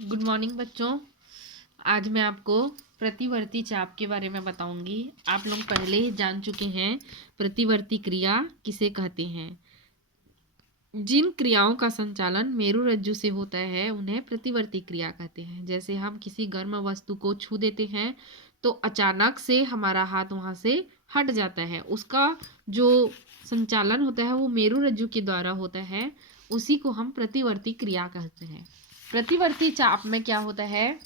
Good morning बच्चों। आज मैं आपको प्रतिवर्ती चाप के बारे में बताऊंगी। आप लोग पहले ही जान चुके हैं प्रतिवर्ती क्रिया किसे कहते हैं। जिन क्रियाओं का संचालन मेरुरज्जु से होता है उन्हें प्रतिवर्ती क्रिया कहते हैं। जैसे हम किसी गर्म वस्तु को छू देते हैं तो अचानक से हमारा हाथ वहाँ से हट जाता है, उसका जो संचालन होता है वो मेरुरज्जु के द्वारा होता है, उसी को हम प्रतिवर्ती क्रिया कहते हैं। प्रतिवर्ती चाप में क्या होता है,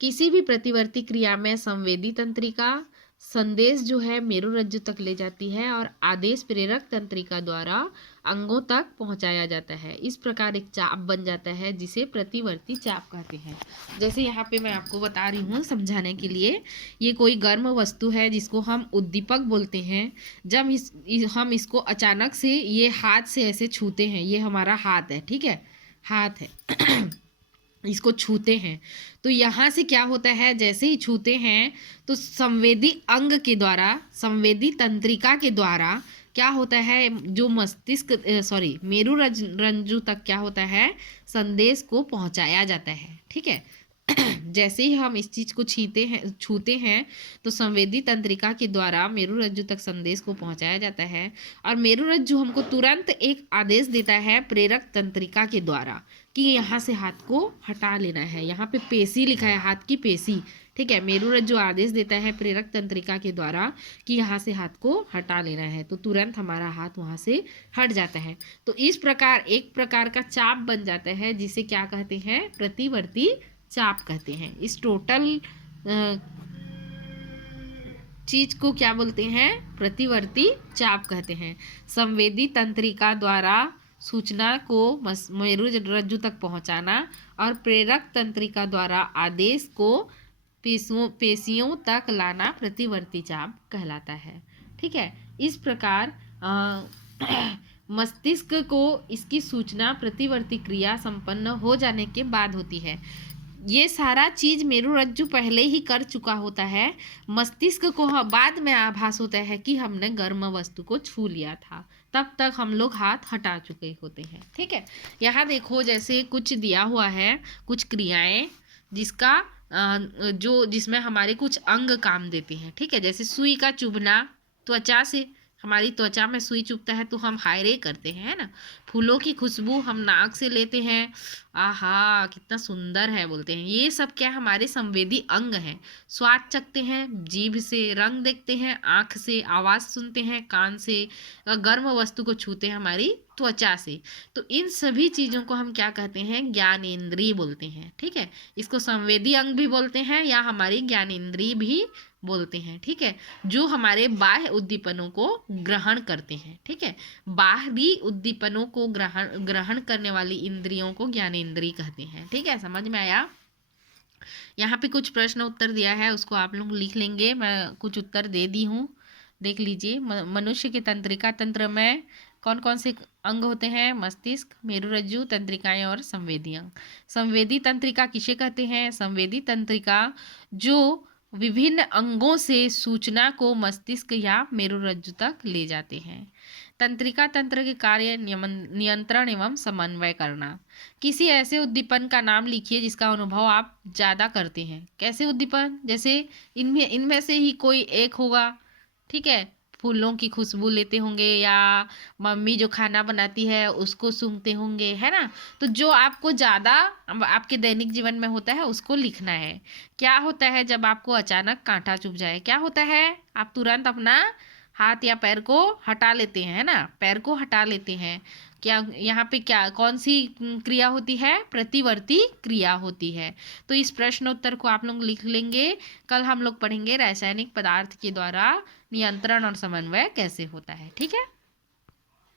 किसी भी प्रतिवर्ती क्रिया में संवेदी तंत्रिका संदेश जो है मेरुरज्जु तक ले जाती है और आदेश प्रेरक तंत्रिका द्वारा अंगों तक पहुंचाया जाता है। इस प्रकार एक चाप बन जाता है जिसे प्रतिवर्ती चाप कहते हैं। जैसे यहाँ पे मैं आपको बता रही हूँ समझाने के लिए, ये कोई गर्म वस्तु है जिसको हम उद्दीपक बोलते हैं। जब हम इसको अचानक से ये हाथ से ऐसे छूते हैं, ये हमारा हाथ है, ठीक है, हाथ है इसको छूते हैं तो यहाँ से क्या होता है, जैसे ही छूते हैं तो संवेदी अंग के द्वारा, संवेदी तंत्रिका के द्वारा क्या होता है, जो मस्तिष्क मेरुरज्जु तक क्या होता है, संदेश को पहुँचाया जाता है। ठीक है जैसे ही हम इस चीज़ को छूते हैं तो संवेदी तंत्रिका के द्वारा मेरुरज्जु तक संदेश को पहुंचाया जाता है और मेरुरज्जु हमको तुरंत एक आदेश देता है प्रेरक तंत्रिका के द्वारा कि यहाँ से हाथ को हटा लेना है। यहाँ पे पेशी लिखा है, हाथ की पेशी, ठीक है। मेरुरज्जु आदेश देता है प्रेरक तंत्रिका के द्वारा कि यहाँ से हाथ को हटा लेना है, तो तुरंत हमारा हाथ वहाँ से हट जाता है। तो इस प्रकार एक प्रकार का चाप बन जाता है जिसे क्या कहते हैं, प्रतिवर्ती चाप कहते हैं। इस टोटल चीज को क्या बोलते हैं, प्रतिवर्ती चाप कहते हैं। संवेदी तंत्रिका द्वारा सूचना को मेरुरज्जु तक पहुंचाना और प्रेरक तंत्रिका द्वारा आदेश को पेशियों तक लाना प्रतिवर्ती चाप कहलाता है। ठीक है, इस प्रकार मस्तिष्क को इसकी सूचना प्रतिवर्ती क्रिया संपन्न हो जाने के बाद होती है। ये सारा चीज मेरुरज्जु पहले ही कर चुका होता है, मस्तिष्क को बाद में आभास होता है कि हमने गर्म वस्तु को छू लिया था, तब तक हम लोग हाथ हटा चुके होते हैं। ठीक है, यहाँ देखो जैसे कुछ दिया हुआ है, कुछ क्रियाएं जिसमें हमारे कुछ अंग काम देते हैं। ठीक है, जैसे सुई का चुभना, त्वचा से हमारी त्वचा में सुई चुभता है तो हम हायरे करते हैं, है ना। फूलों की खुशबू हम नाक से लेते हैं, आहा कितना सुंदर है बोलते हैं। ये सब क्या हमारे संवेदी अंग हैं। स्वाद चखते हैं जीभ से, रंग देखते हैं आँख से, आवाज़ सुनते हैं कान से, गर्म वस्तु को छूते हैं हमारी त्वचा से। तो इन सभी चीज़ों को हम क्या कहते हैं, ज्ञानेंद्रिय बोलते हैं। ठीक है, इसको संवेदी अंग भी बोलते हैं या हमारी ज्ञानेंद्रिय भी बोलते हैं। ठीक है, जो हमारे बाह्य उद्दीपनों को ग्रहण करते हैं। ठीक है, बाहरी उद्दीपनों को ग्रहण करने वाली इंद्रियों को ज्ञानेंद्रिय कहते हैं। ठीक है, समझ में आया। यहाँ पे कुछ प्रश्न उत्तर दिया है, उसको आप लोग लिख लेंगे, मैं कुछ उत्तर दे दी हूँ, देख लीजिए। मनुष्य के तंत्रिका तंत्र में कौन कौन से अंग होते हैं, मस्तिष्क, मेरुरज्जु, तंत्रिकाएं और संवेदी अंग। संवेदी तंत्रिका किसे कहते हैं, संवेदी तंत्रिका जो विभिन्न अंगों से सूचना को मस्तिष्क या मेरुरज्जु तक ले जाते हैं। तंत्रिका तंत्र के कार्य नियंत्रण एवं समन्वय करना। किसी ऐसे उद्दीपन का नाम लिखिए जिसका अनुभव आप ज़्यादा करते हैं। कैसे उद्दीपन, जैसे इनमें से ही कोई एक होगा। ठीक है, फूलों की खुशबू लेते होंगे या मम्मी जो खाना बनाती है उसको सूंघते होंगे, है ना। तो जो आपको ज़्यादा आपके दैनिक जीवन में होता है उसको लिखना है। क्या होता है जब आपको अचानक कांटा चुभ जाए, क्या होता है, आप तुरंत अपना हाथ या पैर को हटा लेते हैं, है ना, पैर को हटा लेते हैं। क्या यहाँ पे क्या कौन सी क्रिया होती है, प्रतिवर्ती क्रिया होती है। तो इस प्रश्न उत्तर को आप लोग लिख लेंगे। कल हम लोग पढ़ेंगे रासायनिक पदार्थ के द्वारा नियंत्रण और समन्वय कैसे होता है। ठीक है।